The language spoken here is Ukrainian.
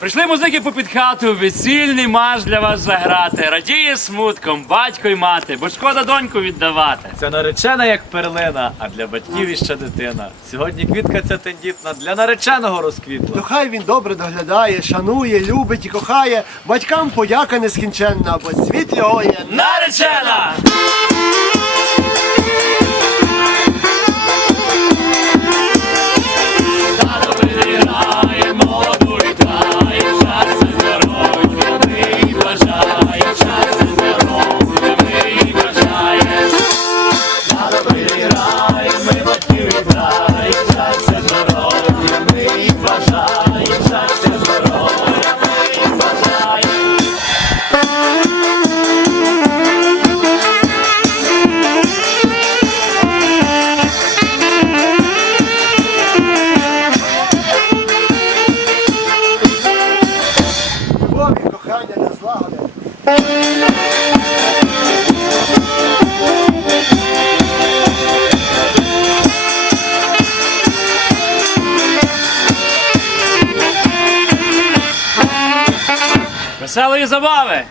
Прийшли музики попід хату, весільний марш для вас заграти. Радіє смутком, батько й мати, бо шкода доньку віддавати. Ця наречена як перлина, а для батьків іще дитина. Сьогодні квітка ця тендітна для нареченого розквітла. То хай він добре доглядає, шанує, любить і кохає. Батькам подяка нескінченна, бо світ його є. Наречена! Злагоди. Веселої забави!